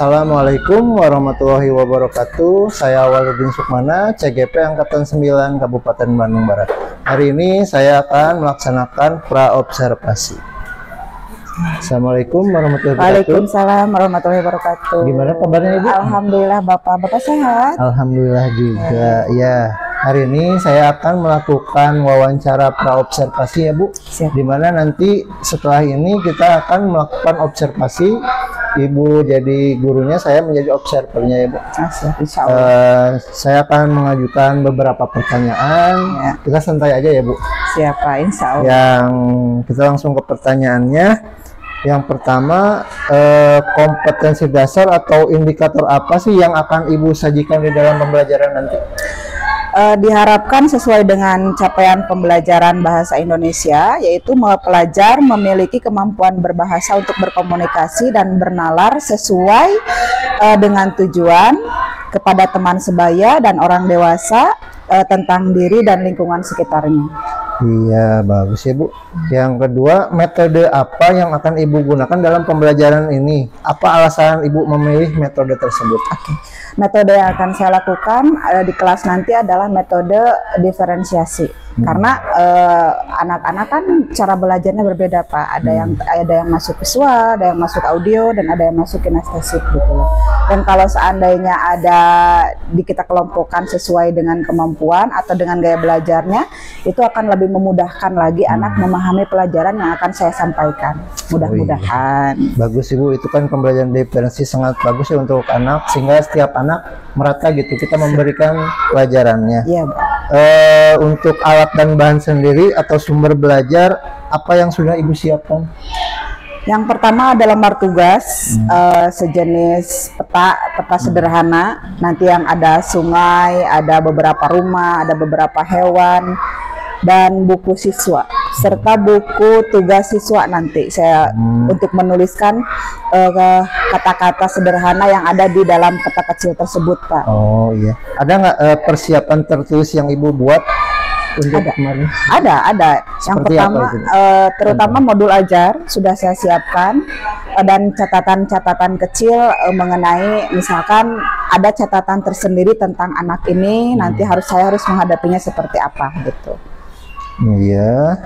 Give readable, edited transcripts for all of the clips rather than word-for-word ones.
Assalamualaikum warahmatullahi wabarakatuh. Saya Waludin Sukmana, CGP Angkatan 9 Kabupaten Bandung Barat. Hari ini saya akan melaksanakan praobservasi. Assalamualaikum warahmatullahi wabarakatuh. Waalaikumsalam warahmatullahi wabarakatuh. Gimana kabarnya Ibu? Alhamdulillah Bapak sehat? Alhamdulillah juga. Ya, hari ini saya akan melakukan wawancara praobservasi ya Bu. Siap. Dimana nanti setelah ini kita akan melakukan observasi. Ibu jadi gurunya, saya menjadi observernya ya Bu. Siap, insya Allah. Saya akan mengajukan beberapa pertanyaan. Ya. Kita santai aja ya Bu. Siapa? Insya Allah. Yang kita langsung ke pertanyaannya. Yang pertama, kompetensi dasar atau indikator apa sih yang akan Ibu sajikan di dalam pembelajaran nanti? Diharapkan sesuai dengan capaian pembelajaran bahasa Indonesia, yaitu pelajar memiliki kemampuan berbahasa untuk berkomunikasi dan bernalar sesuai dengan tujuan kepada teman sebaya dan orang dewasa tentang diri dan lingkungan sekitarnya. Iya, bagus ya Bu. Yang kedua, metode apa yang akan Ibu gunakan dalam pembelajaran ini? Apa alasan Ibu memilih metode tersebut? Oke. Metode yang akan saya lakukan di kelas nanti adalah metode diferensiasi. Karena anak-anak kan cara belajarnya berbeda Pak. Ada yang masuk visual, ada yang masuk audio, dan ada yang masuk kinestetik gitu loh. Dan kalau seandainya kita kelompokkan sesuai dengan kemampuan atau dengan gaya belajarnya, itu akan lebih memudahkan lagi anak memahami pelajaran yang akan saya sampaikan. Mudah-mudahan. Bagus Ibu, itu kan pembelajaran diferensi sangat bagus ya untuk anak, sehingga setiap anak merata gitu kita memberikan pelajarannya. Iya, Pak. Untuk alat dan bahan sendiri atau sumber belajar, apa yang sudah Ibu siapkan? Yang pertama adalah lembar tugas, sejenis peta sederhana. Nanti yang ada sungai, ada beberapa rumah, ada beberapa hewan, dan buku siswa serta buku tugas siswa. Nanti saya untuk menuliskan kata-kata sederhana yang ada di dalam peta kecil tersebut Pak. Oh iya, ada nggak persiapan tertulis yang Ibu buat untuk kemarin? Ada. Yang pertama terutama modul ajar sudah saya siapkan, dan catatan-catatan kecil mengenai misalkan ada catatan tersendiri tentang anak ini, nanti saya harus menghadapinya seperti apa gitu. Iya.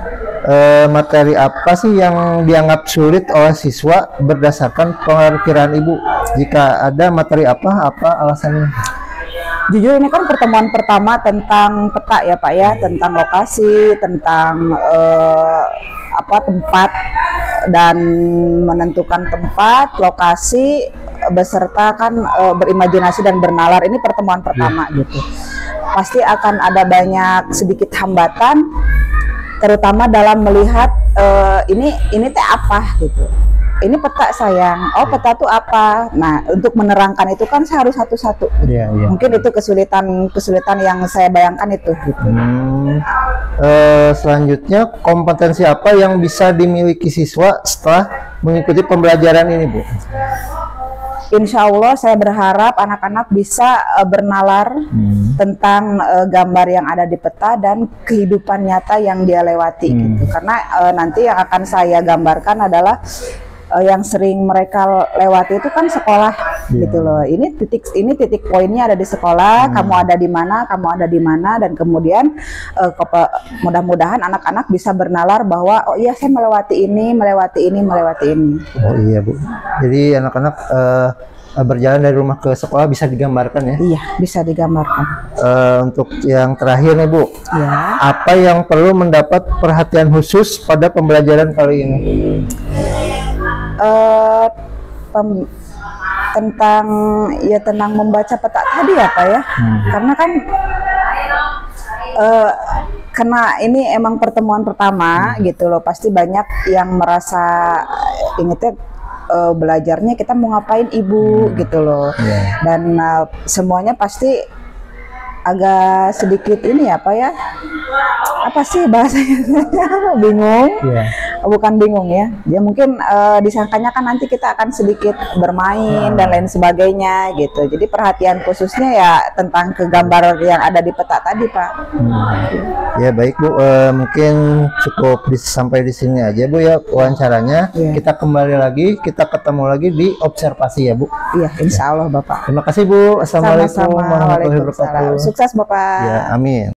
Materi apa sih yang dianggap sulit oleh siswa berdasarkan perkiraan Ibu? Jika ada materi apa alasannya? Jujur ini kan pertemuan pertama tentang peta ya Pak ya, tentang lokasi, tentang tempat dan menentukan tempat, lokasi, beserta kan berimajinasi dan bernalar. Ini pertemuan pertama gitu. Pasti akan ada banyak sedikit hambatan, terutama dalam melihat ini teh apa gitu. Ini peta sayang, peta itu apa? Nah, untuk menerangkan itu kan saya harus satu-satu. Iya. Mungkin itu kesulitan yang saya bayangkan itu. Gitu. Selanjutnya, kompetensi apa yang bisa dimiliki siswa setelah mengikuti pembelajaran ini, Bu? Insya Allah saya berharap anak-anak bisa bernalar tentang gambar yang ada di peta dan kehidupan nyata yang dia lewati gitu. Karena nanti yang akan saya gambarkan adalah yang sering mereka lewati itu kan sekolah gitu loh. Ini titik poinnya ada di sekolah, kamu ada di mana, dan kemudian mudah-mudahan anak-anak bisa bernalar bahwa oh iya saya melewati ini. Oh iya Bu. Jadi anak-anak berjalan dari rumah ke sekolah bisa digambarkan ya? Iya, bisa digambarkan. Untuk yang terakhir nih Bu, ya. Apa yang perlu mendapat perhatian khusus pada pembelajaran kali ini? Tentang membaca peta tadi ya Pak ya, karena kan karena ini emang pertemuan pertama gitu loh, pasti banyak yang merasa ingetnya belajarnya kita mau ngapain Ibu gitu loh, dan semuanya pasti agak sedikit ini ya Pak ya, apa sih bahasanya bingung. Oh, bukan bingung ya. Dia mungkin disangkanya kan nanti kita akan sedikit bermain dan lain sebagainya gitu. Jadi perhatian khususnya ya tentang ke gambar yang ada di peta tadi, Pak. Ya baik Bu, mungkin cukup sampai di sini aja Bu ya wawancaranya. Kita kembali lagi, kita ketemu lagi di observasi ya Bu. Iya, insya Allah Bapak. Terima kasih Bu. Assalamualaikum warahmatullahi wabarakatuh. Sukses Bapak. Ya, amin.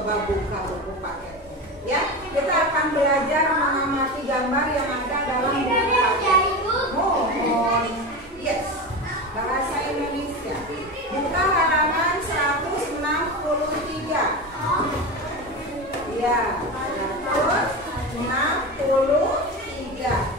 coba buka buku paketnya. Ya, kita akan belajar mengamati gambar yang ada dalam buku paket. Mohon, yes, bahasa Indonesia. Buka halaman 163. Ya, 163.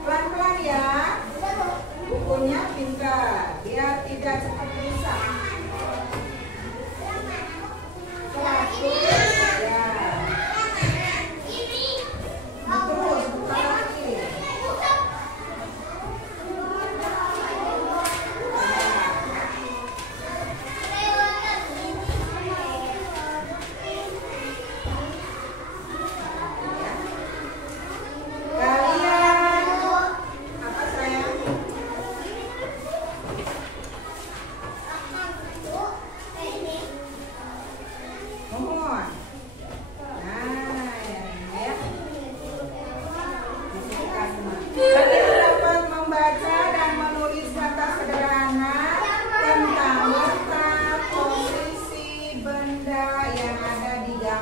Pelan-pelan ya, bukunya pintar, dia tidak cepat rusak. 100, ya. Terus buka lagi.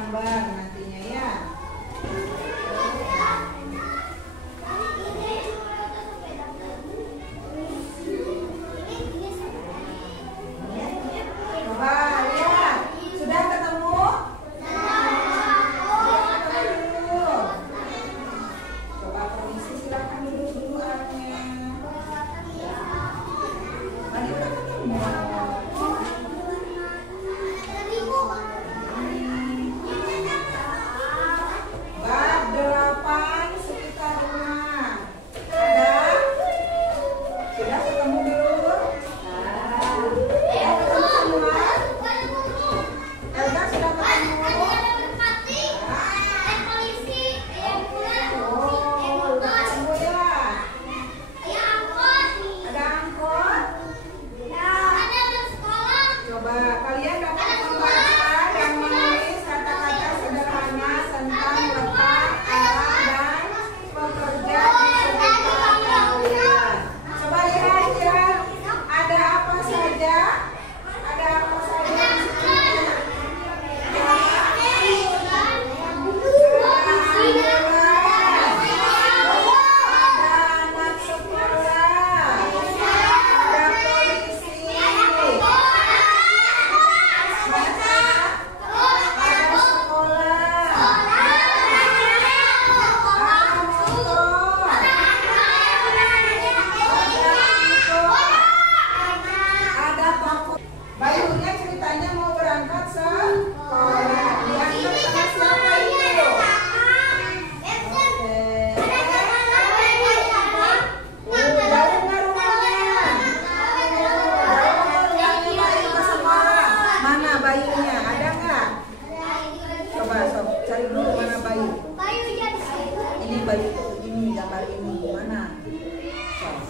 Nantinya ya. Coba lihat, sudah ketemu? Coba permisi, silakan duduk dulu Arnya. Tadi udah ketemu.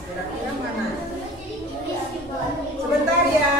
Kira-kira mana? Sebentar ya.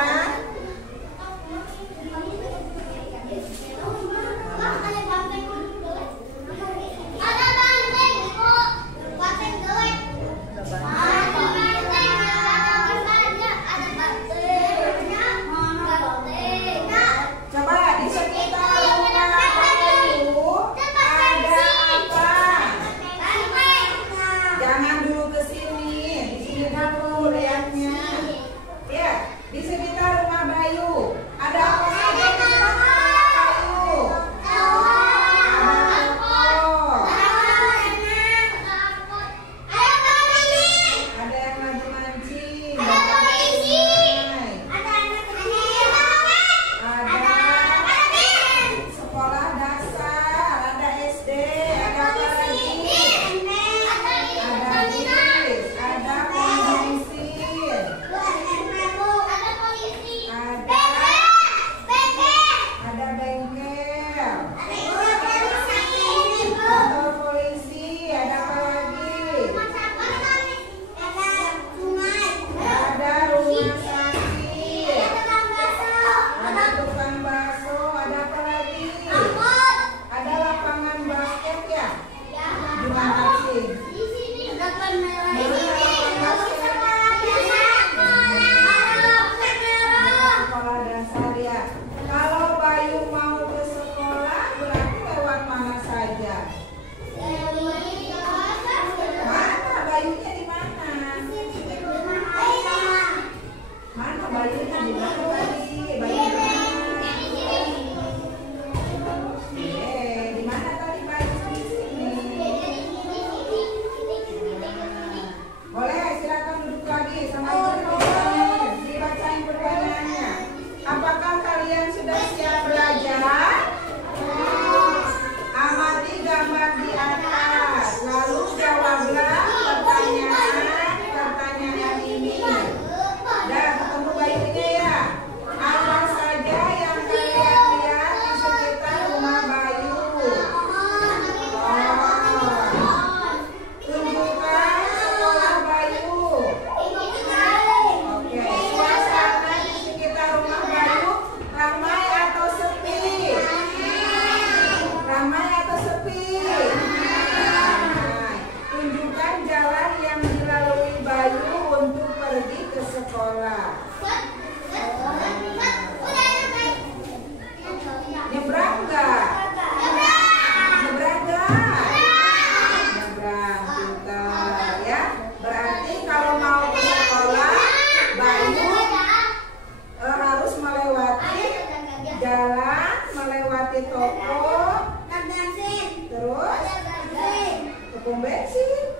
bensin.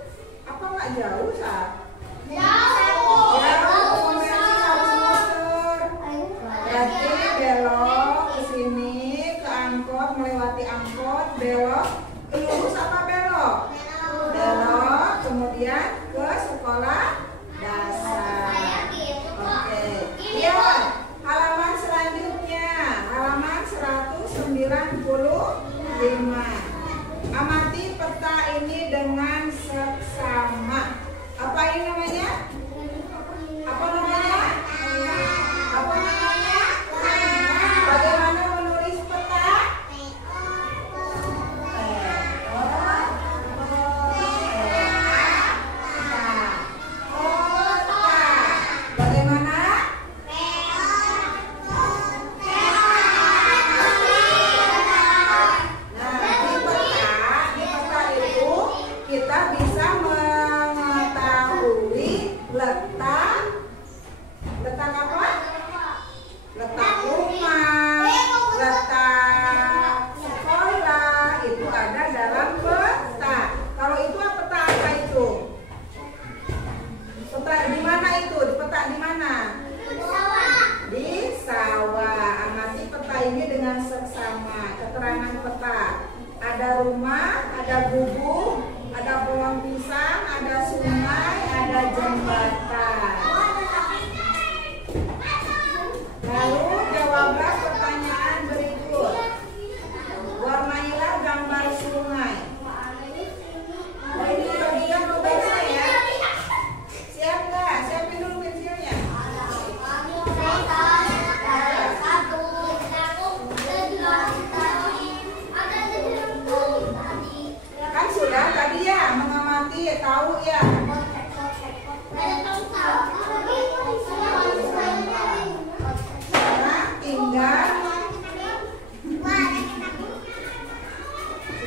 Apa nggak jauh, Sa? Jauh. Mau bensin harus muter. Berarti belok ke sini, ke angkot, melewati angkot, belok. Lurus apa belok? Belok, kemudian ke sekolah dasar. Oke. Lihat halaman selanjutnya, halaman 195. Amati peta ini dengan seksama. Apa ini namanya? Apa namanya? Apa namanya? Bagaimana menulis peta? Bagaimana? Kita bisa mengetahui letak apa? Letak rumah, letak sekolah itu ada dalam peta. Kalau itu peta apa itu? Peta di mana itu? Di peta di mana? Di sawah. Amati peta ini dengan seksama. Keterangan peta. Ada rumah, ada gubuk, ada pohon pisang, ada sungai, ada jembatan. Lalu jawablah pertanyaan berikut. Warnailah gambar sungai. Oh, ini bagian tugasnya ya. Siap nggak? Siapin dulu pensilnya. Kan sudah tadi ya, mengamati, tahu ya. Sekarang tinggal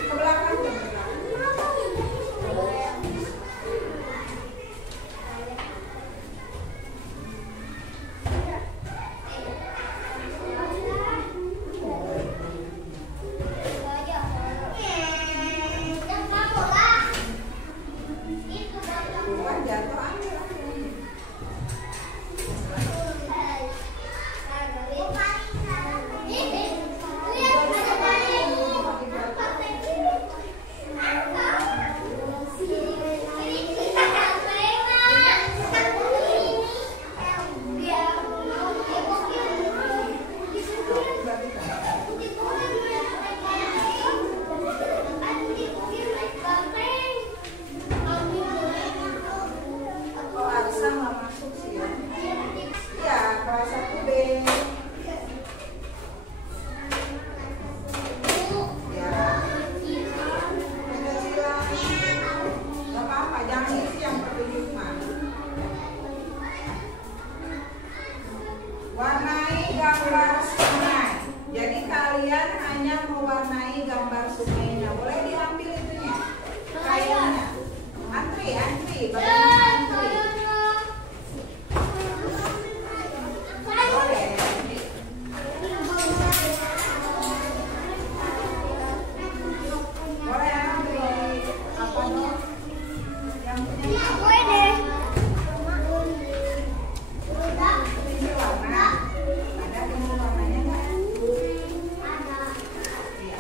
ke belakang. Bukan jatuh ambil. Oh, Arsa nggak masuk sih ya. Iya, kelas 1B. Ya. Kecilan. Nggak apa-apa, jangan isi yang petunjuk mah. Warnai gambar sungai. Jadi kalian hanya mewarnai gambar sungainya. Boleh diambil itunya, kainnya. Antri, bagaimana antri? Boleh. Boleh antri. Apa dong? Yang punya ini warna. Ada yang warnanya nggak? Iya.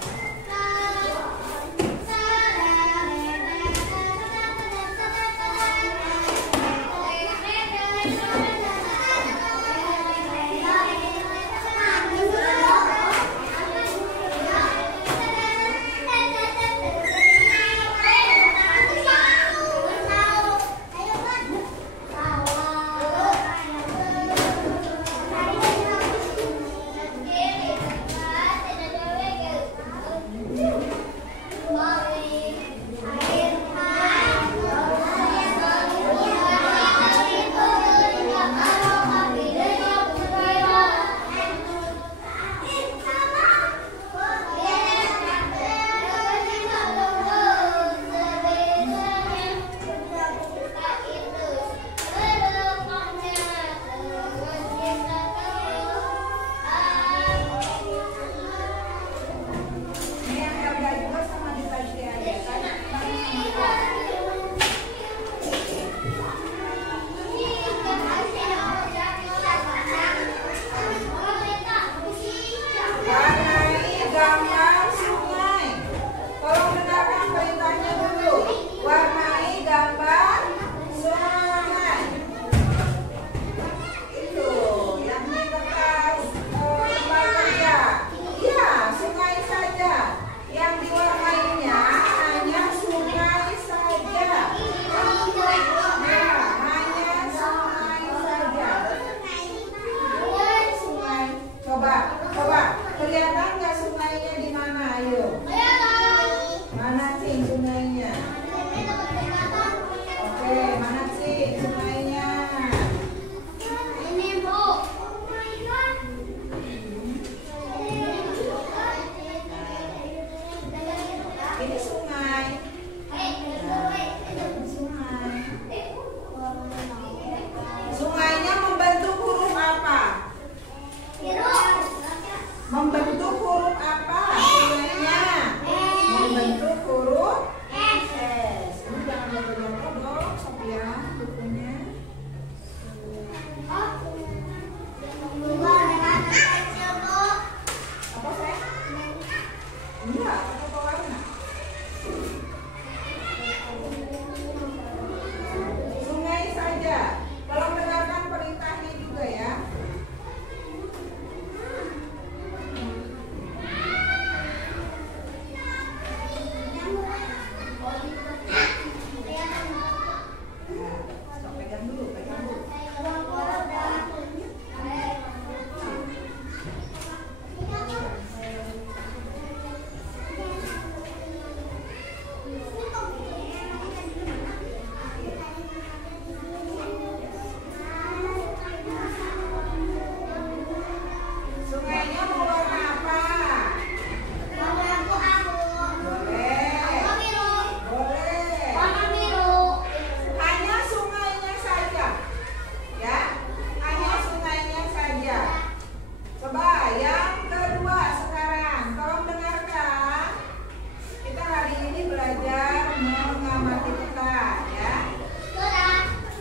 di peta ya.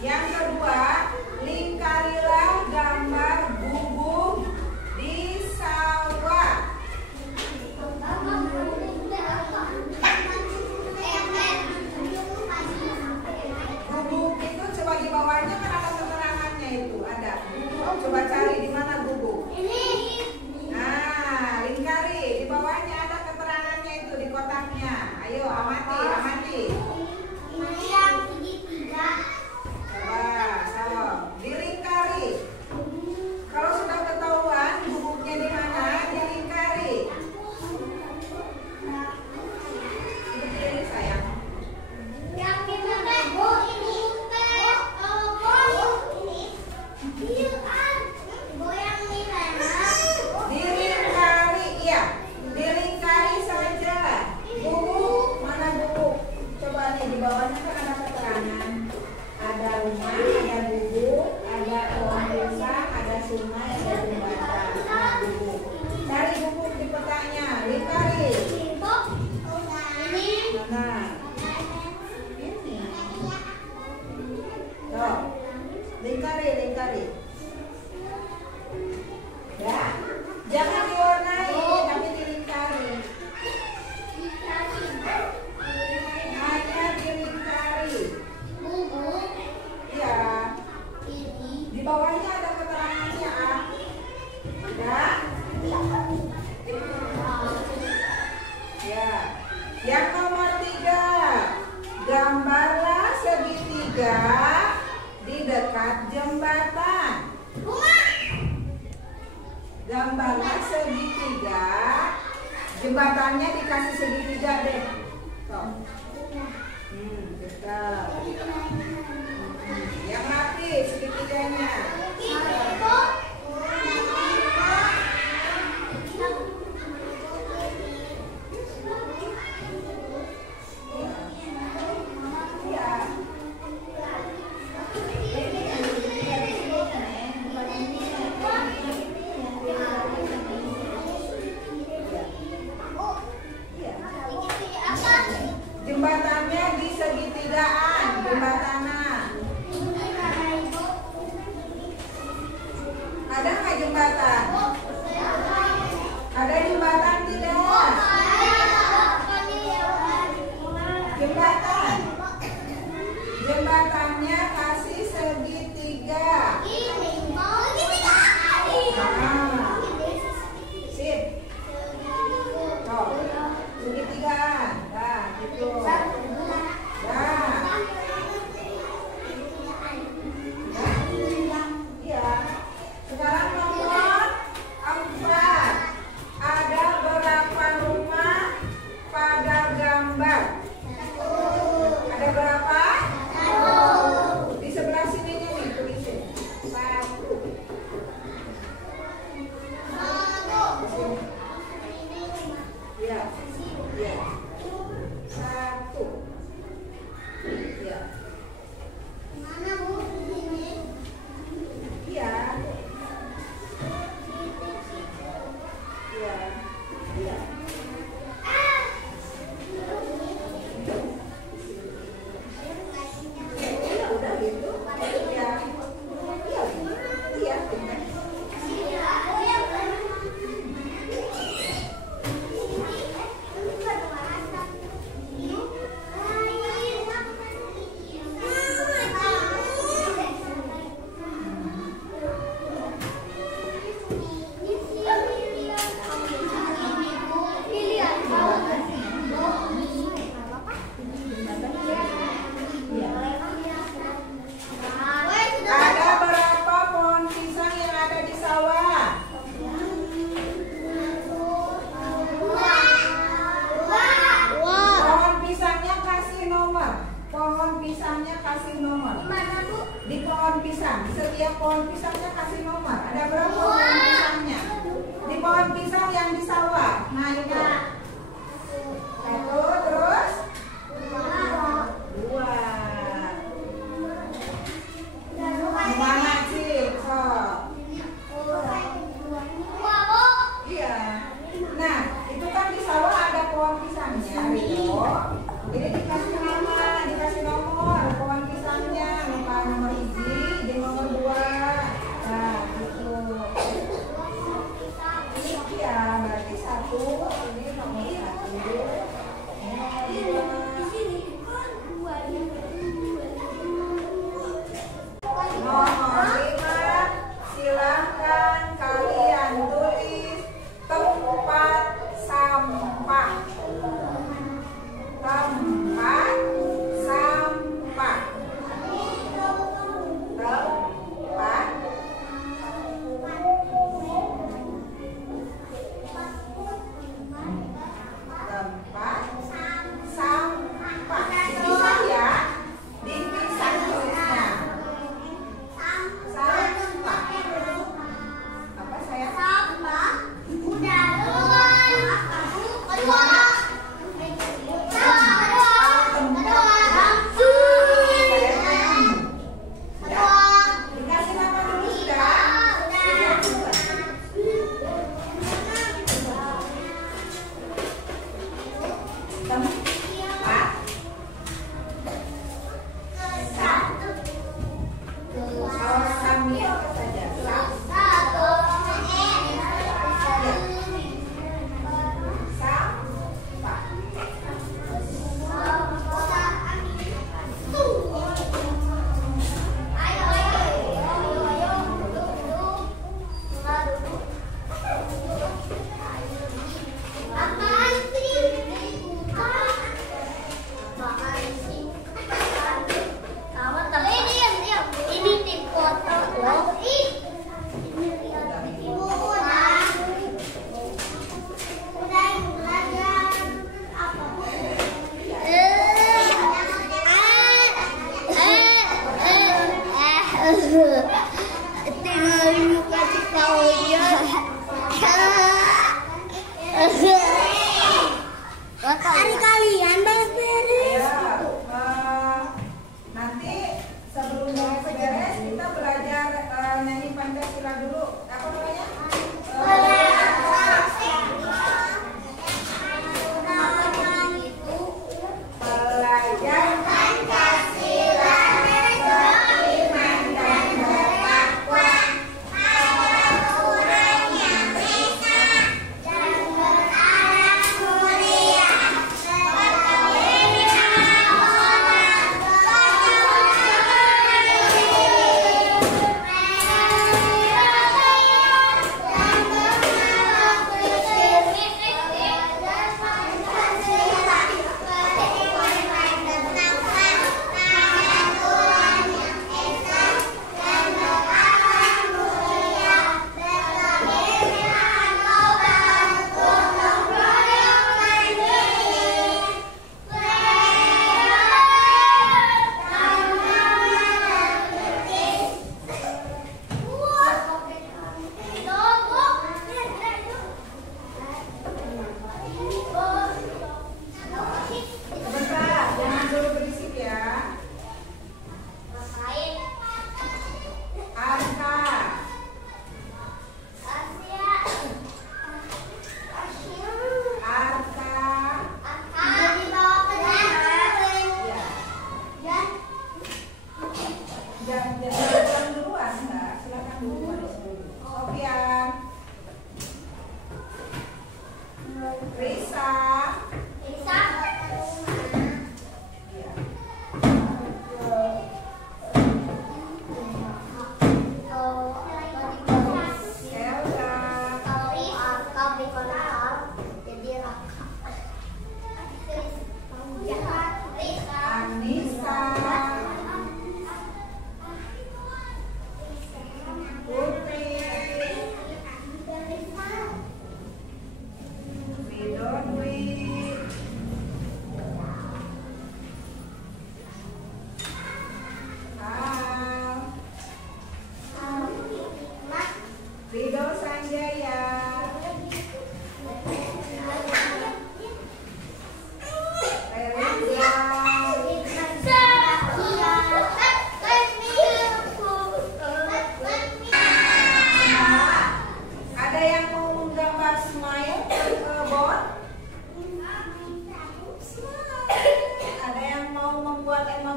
Yang kedua, lingkarilah gambar gubuk di sawah. Gubuk itu coba di bawahnya kan ada keterangannya itu, ada gubuk. Coba cari di mana gubuk. Nah, lingkari di bawahnya ada keterangannya itu di kotaknya. Ayo amati, amati. Coba, so, dilingkari. Kalau sudah ketahuan gubuknya di mana, dilingkari. Ini sayang. Dilingkari, iya. Dilingkari saja. Gubuk, mana gubuk? Coba nih di bawahnya kan ada keterangan. Ada rumah, ada gubuk, ada pohon pisang, ada sungai, ada jembatan. Nah, gubuk. Cari gubuk di petanya, lingkari. Mana? Ini. Tuh. Lingkari, lingkari. Ya. Jangan diwarnai, tapi dilingkari. Hanya dilingkari. Iya. Di bawahnya ada keterangannya, ah. Ya. Ya. Yang nomor 3, gambarlah segitiga di dekat jembatan. Gambarlah segitiga, jembatannya dikasih segitiga deh. Tuh. Betul. Yang rapi segitiganya. Jembatannya di segitigaan, jembatannya. Ada nggak jembatan? Ada jembatan tidak? Jembatan. Jembatannya kasih segitiga. Nah, sip. Tuh, segitigaan. Nah, gitu. Nah. Iya. Sekarang nomor 4. Ada berapa rumah pada gambar? Ada berapa? Di sebelah sininya nih tulisin. 1. Iya. Iya. 1. Iya. Iya. Iya. Iya. Iya, udah gitu. Iya. Iya. Iya. Ada berapa pohon pisang yang ada di sawah? Pohon pisangnya kasih nomor. Pohon pisangnya kasih nomor. Di pohon pisang, setiap pohon pisangnya kasih nomor. Ada berapa pohon pisangnya? Di pohon pisang yang di sawah. Nah itu. 1, terus 2. Mana sih? So. Iya. Nah, itu kan di sawah ada pohon pisangnya, Rio. Jadi dikasih nama, dikasih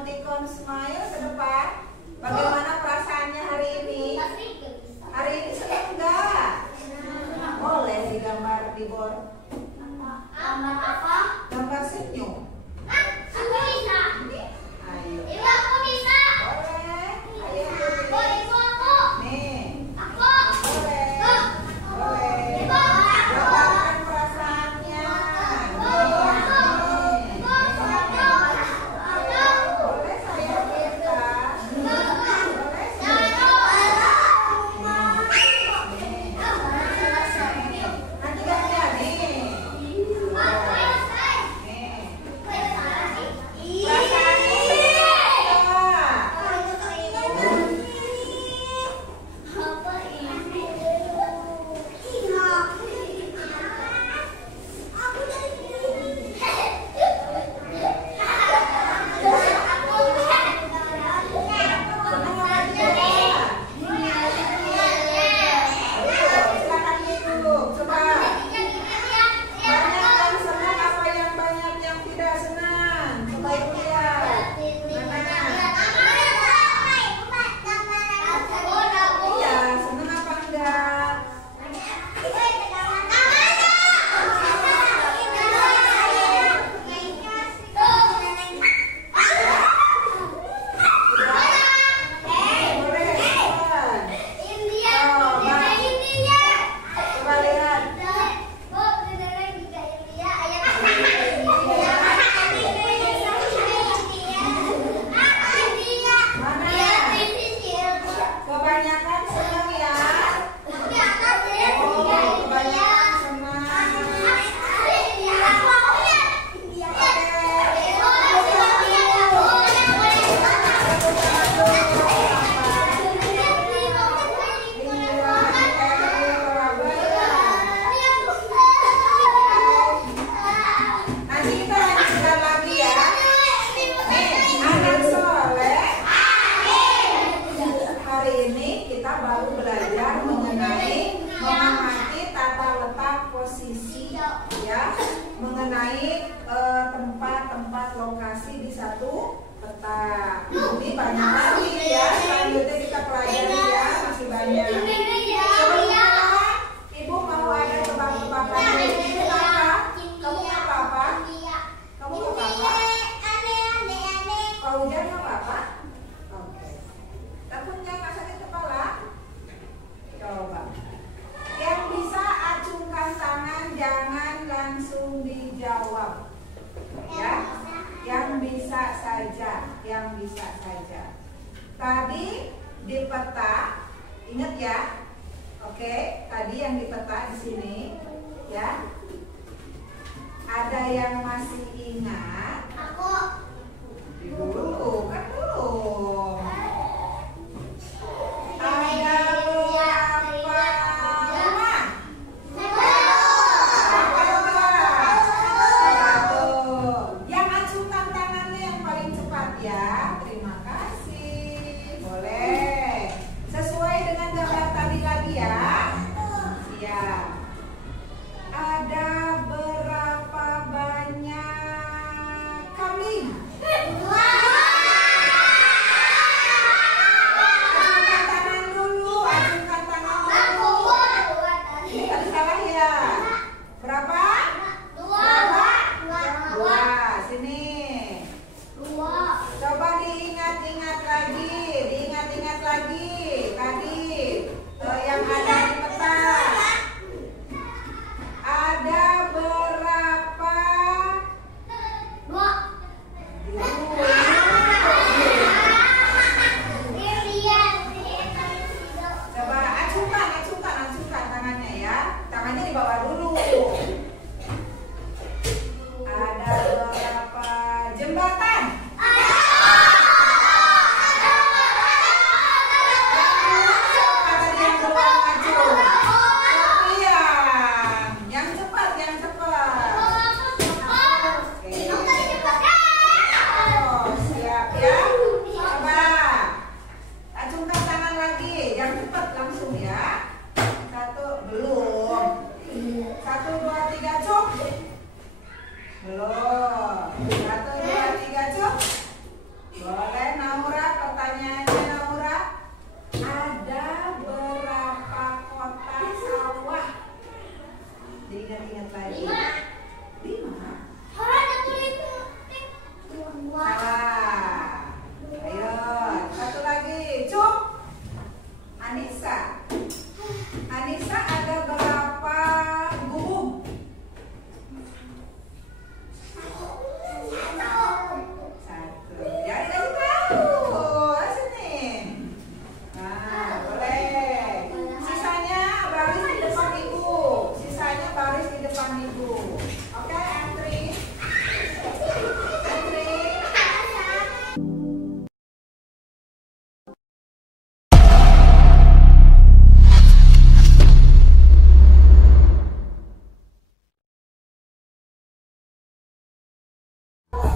emoticon smile ke depan. Bagaimana perasaannya hari ini? Hari ini senang nggak? Boleh digambar di board. Gambar apa? Gambar senyum. Aku bisa. Ayo. Ibu aku bisa. Boleh. Ayo. Ibu aku. Nih. Aku. Boleh. Boleh. Ibu aku. Gambarkan perasaannya. Boleh saya minta? Boleh saya? Nanti gantian nih. Silakan duduk. Coba. Banyak yang senang apa yang banyak yang tidak senang? Coba ibu lihat. Iya, senang apa enggak? Boleh, Iwan. Coba lihat. Kebanyakan senang ya. Oh, kebanyakan senang. Nanti kita lanjutkan lagi ya. Anak soleh. Hari ini kita baru belajar mengenai mengamati tata letak posisi ya, mengenai tempat-tempat lokasi di satu peta. Ini banyak lagi ya. Selanjutnya kita pelajari ya, masih banyak. Sebelumnya Ibu mau ada tebak-tebakan. Ibu apa? Kamu apa apa? Kamu apa apa? Kalau hujan apa apa? Oke. Takutnya nggak sakit kepala? Coba. Yang bisa acungkan tangan, jangan langsung dijawab. Ya, yang bisa saja, yang bisa saja. Tadi di peta, ingat ya? Oke, tadi yang di peta di sini, ya. Ada yang masih ingat? Dulu, kan belum. Ada berapa rumah? Satu. Yang acungkan tangannya yang paling cepat ya. Terima kasih. Boleh. Sesuai dengan gambar tadi lagi ya. Siap. Ada berapa banyak kambing?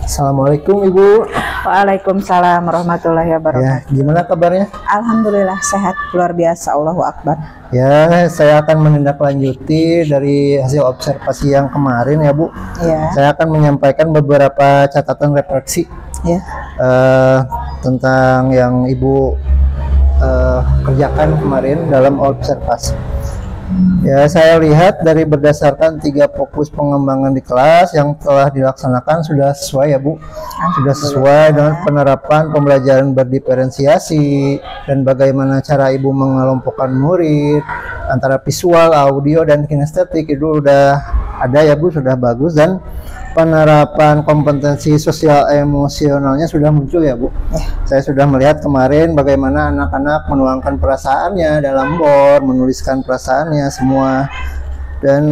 Assalamualaikum Ibu. Waalaikumsalam warahmatullahi Ya, wabarakatuh. gimana kabarnya? Alhamdulillah sehat, luar biasa, Allahu Akbar. Ya, saya akan menindaklanjuti dari hasil observasi yang kemarin ya Bu. Ya, Saya akan menyampaikan beberapa catatan refleksi ya, tentang yang Ibu kerjakan kemarin dalam observasi. Ya, saya lihat dari berdasarkan 3 fokus pengembangan di kelas yang telah dilaksanakan sudah sesuai ya Bu. Sudah sesuai dengan penerapan pembelajaran berdiferensiasi dan bagaimana cara Ibu mengelompokkan murid antara visual, audio, dan kinestetik itu udah ada ya Bu, sudah bagus, dan penerapan kompetensi sosial emosionalnya sudah muncul ya Bu. Saya sudah melihat kemarin bagaimana anak-anak menuangkan perasaannya dalam board, menuliskan perasaannya semua, dan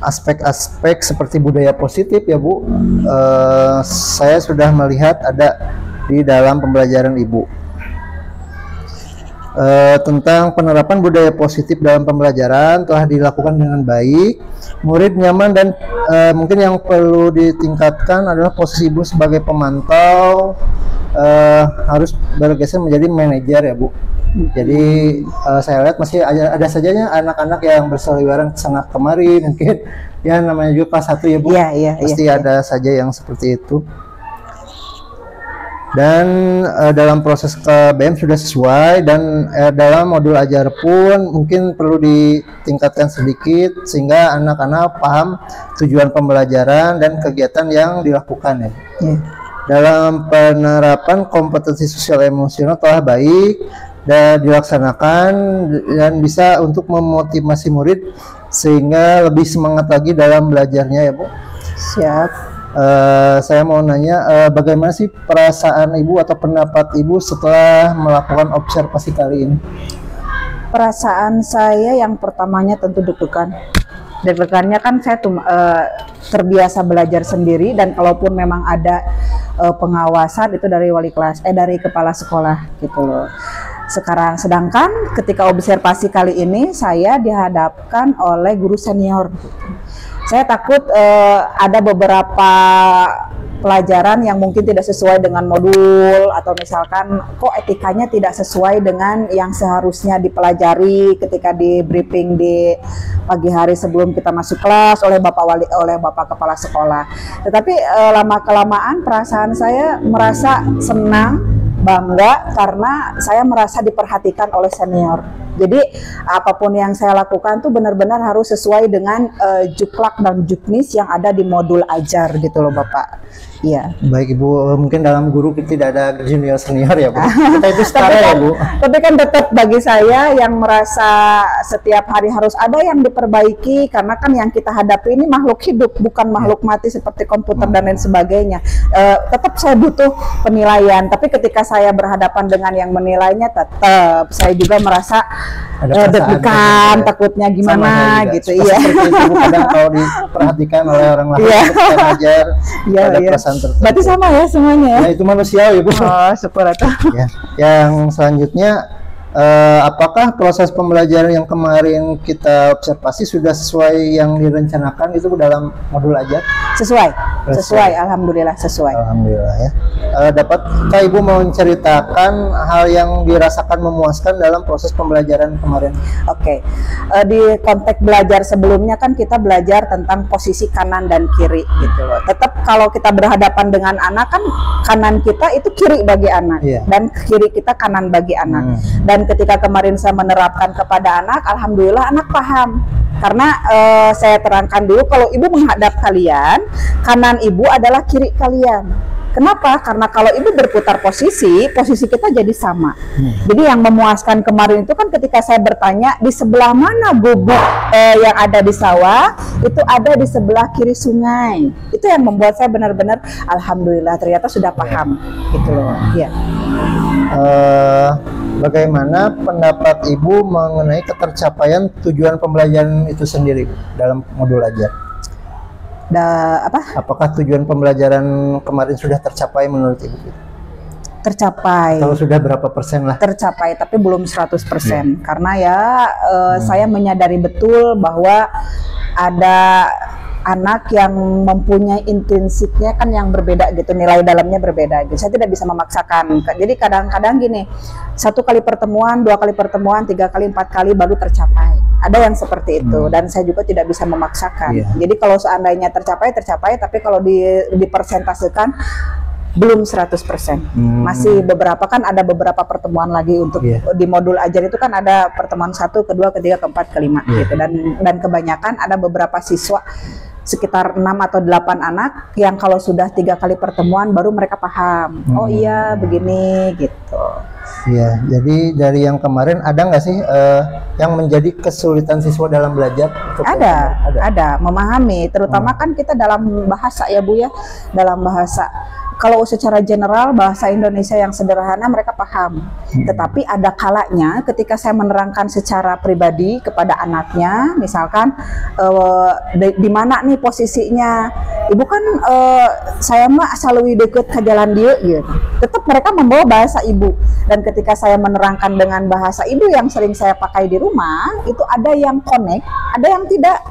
aspek-aspek seperti budaya positif ya Bu, saya sudah melihat ada di dalam pembelajaran Ibu. Tentang penerapan budaya positif dalam pembelajaran telah dilakukan dengan baik, murid nyaman, dan mungkin yang perlu ditingkatkan adalah posisi Ibu sebagai pemantau harus bergeser menjadi manajer ya Bu. Jadi saya lihat masih ada sajanya anak-anak yang berseliweran sana kemari, mungkin ya namanya juga kelas 1 ya Bu. Iya, Pasti ada saja yang seperti itu. Dan dalam proses ke BM sudah sesuai, dan dalam modul ajar pun mungkin perlu ditingkatkan sedikit sehingga anak-anak paham tujuan pembelajaran dan kegiatan yang dilakukan ya. Dalam penerapan kompetensi sosial emosional telah baik dan dilaksanakan dan bisa untuk memotivasi murid sehingga lebih semangat lagi dalam belajarnya ya Bu. siap. Saya mau nanya, bagaimana sih perasaan Ibu atau pendapat Ibu setelah melakukan observasi kali ini? Perasaan saya yang pertamanya tentu deg-degan. Deg-degannya kan saya terbiasa belajar sendiri, dan kalaupun memang ada pengawasan itu dari wali kelas, dari kepala sekolah gitu loh. Sedangkan ketika observasi kali ini saya dihadapkan oleh guru senior. Saya takut ada beberapa pelajaran yang mungkin tidak sesuai dengan modul, atau misalkan kok etikanya tidak sesuai dengan yang seharusnya dipelajari ketika di briefing di pagi hari sebelum kita masuk kelas oleh Bapak Kepala Sekolah. Tetapi lama-kelamaan perasaan saya merasa senang, bangga, karena saya merasa diperhatikan oleh senior. Jadi apapun yang saya lakukan tuh benar-benar harus sesuai dengan juklak dan juknis yang ada di modul ajar gitu loh Bapak. Iya. Baik Ibu, mungkin dalam guru kita tidak ada junior senior ya Bu. Kita itu setara ya Bu. Tapi kan tetap bagi saya yang merasa setiap hari harus ada yang diperbaiki, karena kan yang kita hadapi ini makhluk hidup, bukan makhluk mati seperti komputer dan lain sebagainya. Tetap saya butuh penilaian, tapi ketika saya berhadapan dengan yang menilainya, tetap saya juga merasa deg-degan, takutnya gimana gitu. Iya. Seperti itu Bu, kadang kalau diperhatikan oleh orang lain kita ngajar, ada perasaan tertentu. Berarti sama ya semuanya ya? Ya itu manusiawi Bu. Oh, syukur itu. Ya. Yang selanjutnya, apakah proses pembelajaran yang kemarin kita observasi sudah sesuai yang direncanakan itu dalam modul ajar? Sesuai, alhamdulillah sesuai. Alhamdulillah ya. Dapatkah Ibu mau menceritakan hal yang dirasakan memuaskan dalam proses pembelajaran kemarin? Oke. Di konteks belajar sebelumnya kan kita belajar tentang posisi kanan dan kiri gitu loh. Tetap kalau kita berhadapan dengan anak kan kanan kita itu kiri bagi anak, dan kiri kita kanan bagi anak. Dan ketika kemarin saya menerapkan kepada anak, alhamdulillah anak paham. Karena saya terangkan dulu, kalau ibu menghadap kalian, kanan ibu adalah kiri kalian. Kenapa? Karena kalau ibu berputar posisi kita jadi sama. Jadi yang memuaskan kemarin itu kan ketika saya bertanya, di sebelah mana bubuk yang ada di sawah, itu ada di sebelah kiri sungai. Itu yang membuat saya benar-benar alhamdulillah ternyata sudah paham gitu loh. Ya. Bagaimana pendapat Ibu mengenai ketercapaian tujuan pembelajaran itu sendiri dalam modul ajar? Apakah tujuan pembelajaran kemarin sudah tercapai menurut Ibu? Tercapai. Kalau sudah berapa persen lah? Tercapai, tapi belum 100%. Karena ya saya menyadari betul bahwa ada anak yang mempunyai intrinsiknya kan yang berbeda gitu, nilai dalamnya berbeda gitu. Saya tidak bisa memaksakan. Jadi kadang-kadang gini, 1 kali pertemuan, 2 kali pertemuan, 3 kali, 4 kali baru tercapai. Ada yang seperti itu dan saya juga tidak bisa memaksakan. Jadi kalau seandainya tercapai, tapi kalau dipersentasekan belum 100%. Masih beberapa, kan ada beberapa pertemuan lagi untuk di modul ajar itu kan ada pertemuan 1, kedua, ketiga, keempat, kelima gitu. Dan kebanyakan ada beberapa siswa sekitar 6 atau 8 anak yang kalau sudah 3 kali pertemuan baru mereka paham. Oh iya begini gitu. Iya, jadi dari yang kemarin ada nggak sih yang menjadi kesulitan siswa dalam belajar? Ada memahami, terutama kan kita dalam bahasa ya Bu ya, dalam bahasa. Kalau secara general bahasa Indonesia yang sederhana mereka paham, tetapi ada kalanya ketika saya menerangkan secara pribadi kepada anaknya, misalkan di mana nih posisinya, ibu kan saya mah selalu deket ke jalan dia gitu. Tetap mereka membawa bahasa ibu, dan ketika saya menerangkan dengan bahasa ibu yang sering saya pakai di rumah, itu ada yang connect, ada yang tidak.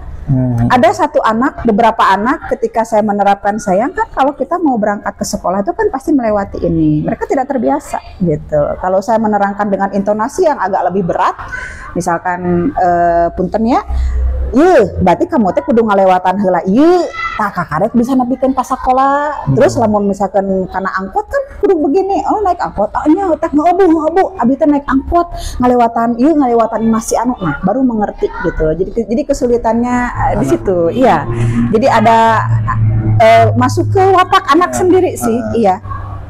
Ada satu anak, beberapa anak ketika saya menerapkan, sayang kan kalau kita mau berangkat ke sekolah itu kan pasti melewati ini. Mereka tidak terbiasa gitu. Kalau saya menerangkan dengan intonasi yang agak lebih berat, misalkan punten ya, berarti kamu teh kudu ngalewatan heula ieu, tah kakarek bisa nepikeun ka sekolah. Terus lamun misalkan karena angkot kan kudu begini, oh naik angkot, nya teh ngobu, abi teh naik angkot ngalewatan ieu, ngalewatan masih anu, nah baru mengerti gitu. Jadi kesulitannya di situ. Iya. Jadi ada masuk ke watak anak sendiri sih. Iya.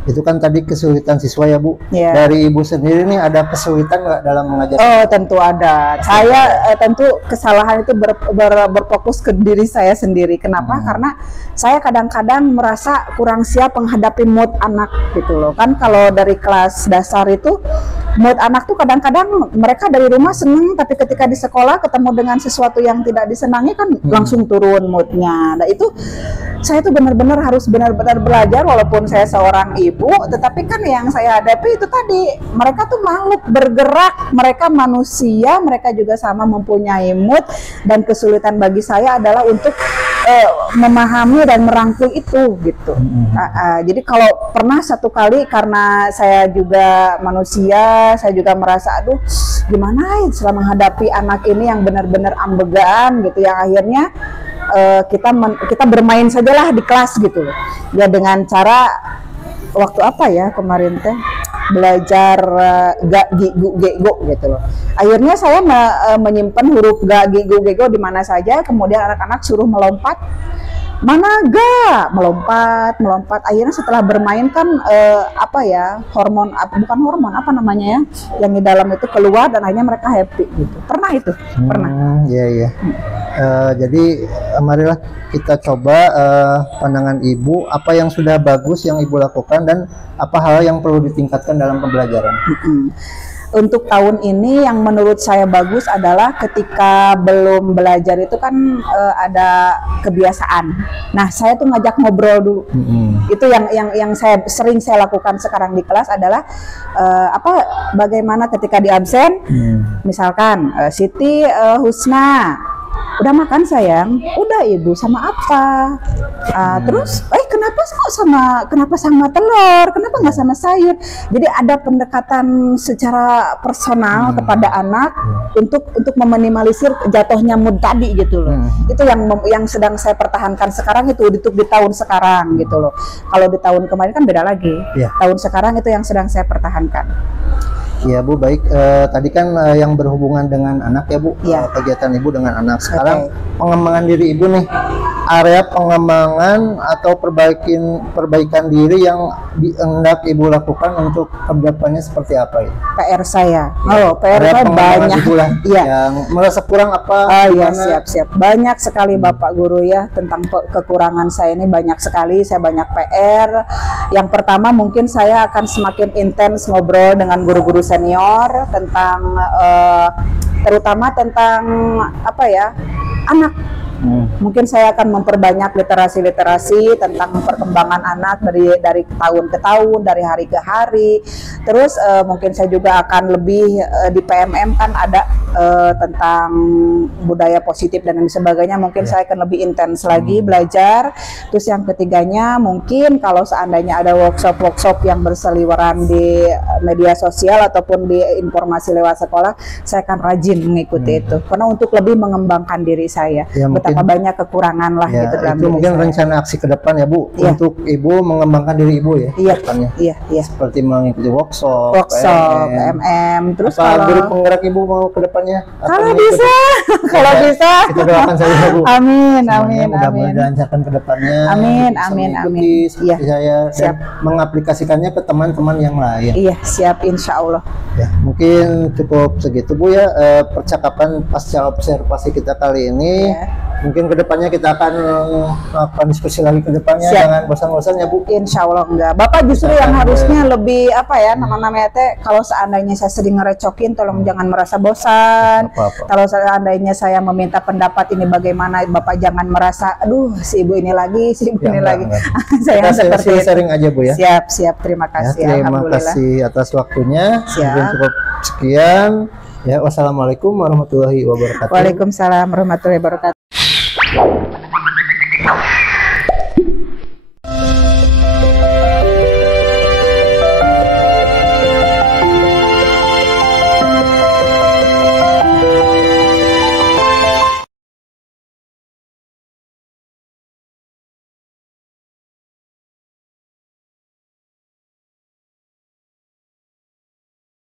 Itu kan tadi kesulitan siswa ya Bu. Dari Ibu sendiri nih ada kesulitan nggak dalam mengajar? Oh tentu ada. Saya tentu kesalahan itu berfokus ke diri saya sendiri. Kenapa? Karena saya kadang-kadang merasa kurang siap menghadapi mood anak gitu loh. Kan kalau dari kelas dasar itu mood anak tuh kadang-kadang mereka dari rumah seneng, tapi ketika di sekolah ketemu dengan sesuatu yang tidak disenangi kan langsung turun moodnya. Nah itu saya tuh benar-benar harus benar-benar belajar, walaupun saya seorang ibu, tetapi kan yang saya hadapi itu tadi, mereka tuh makhluk bergerak, mereka manusia, mereka juga sama mempunyai mood, dan kesulitan bagi saya adalah untuk memahami dan merangkul itu gitu. Jadi kalau pernah satu kali, karena saya juga manusia, saya juga merasa aduh gimana ya setelah menghadapi anak ini yang benar-benar ambegan gitu, yang akhirnya kita bermain sajalah di kelas gitu loh. Ya dengan cara waktu apa ya kemarin teh belajar ga gigu gego gitu loh. Akhirnya saya menyimpan huruf ga gigu gego di mana saja, kemudian anak-anak suruh melompat. Mana ga melompat. Akhirnya setelah bermain kan apa ya, hormon bukan hormon apa namanya ya, yang di dalam itu keluar dan akhirnya mereka happy gitu. Pernah itu? Pernah. Iya. Jadi marilah kita coba pandangan Ibu, apa yang sudah bagus yang Ibu lakukan dan apa hal yang perlu ditingkatkan dalam pembelajaran. Untuk tahun ini yang menurut saya bagus adalah ketika belum belajar itu kan ada kebiasaan. Nah, saya tuh ngajak ngobrol dulu. Itu yang sering saya lakukan sekarang di kelas adalah bagaimana ketika di absen, misalkan Siti, Husna, udah makan sayang? Udah Ibu, sama apa? Terus, kenapa sama telur? Kenapa nggak sama sayur? Jadi ada pendekatan secara personal kepada anak untuk meminimalisir jatuhnya mood tadi gitu loh. Itu yang sedang saya pertahankan sekarang itu untuk di tahun sekarang gitu loh. Kalau di tahun kemarin kan beda lagi. Tahun sekarang itu yang sedang saya pertahankan. Ya Bu, baik. Tadi kan yang berhubungan dengan anak ya Bu, kegiatan Ibu dengan anak. Sekarang pengembangan diri Ibu nih, area pengembangan atau perbaikan diri yang hendak Ibu lakukan untuk kedepannya seperti apa ya? PR saya, PR saya banyak. Yang merasa kurang apa? Siap. Banyak sekali Bapak Guru ya, tentang kekurangan saya ini banyak sekali. Saya banyak PR. Yang pertama mungkin saya akan semakin intens ngobrol dengan guru-guru senior tentang terutama tentang anak. Mungkin saya akan memperbanyak literasi tentang perkembangan anak dari tahun ke tahun, dari hari ke hari. Terus mungkin saya juga akan lebih di PMM kan ada tentang budaya positif dan lain sebagainya, mungkin saya akan lebih intens lagi belajar. Terus yang ketiganya mungkin kalau seandainya ada workshop yang berseliweran di media sosial ataupun di informasi lewat sekolah, saya akan rajin mengikuti itu karena untuk lebih mengembangkan diri saya. Ya, Betapa banyak kekurangan lah ya, gitu dalam itu diri mungkin saya. rencana aksi ke depan ya Bu, Iya. untuk Ibu mengembangkan diri Ibu ya Iya, depannya. iya, iya. Seperti mengikuti workshop, PMM, terus apa guru kalau penggerak Ibu mau ke depannya? Atau kalau mengikuti? bisa, kalau Ya, bisa. kita doakan saja Bu. Amin, Semuanya amin, mudah-mudahan amin. dilancarkan ke depannya. Amin, Bisa amin, mengikuti amin. seperti Iya. saya dan Siap. mengaplikasikannya ke teman-teman yang lain. Iya, siap insya Allah. Ya, mungkin cukup segitu Bu ya, percakapan pasca observasi kita kali ini. Ya. Mungkin kedepannya kita akan melakukan diskusi lagi ke depannya. Siap. Jangan bosan-bosan ya Bu. Insya Allah enggak. Bapak justru yang harusnya lebih apa ya, namanya teh, kalau seandainya saya sering ngerecokin, tolong jangan merasa bosan. Apa-apa. Kalau seandainya saya meminta pendapat ini bagaimana, Bapak jangan merasa, aduh si ibu ini lagi, si ibu Ya, ini enggak, lagi. enggak. Saya Kita seperti itu. sharing aja Bu ya. Siap, siap. Terima Ya, kasih. terima Alhamdulillah. kasih atas waktunya. Siap. Mungkin cukup sekian. Ya, wassalamualaikum warahmatullahi wabarakatuh. Waalaikumsalam warahmatullahi wabarakatuh.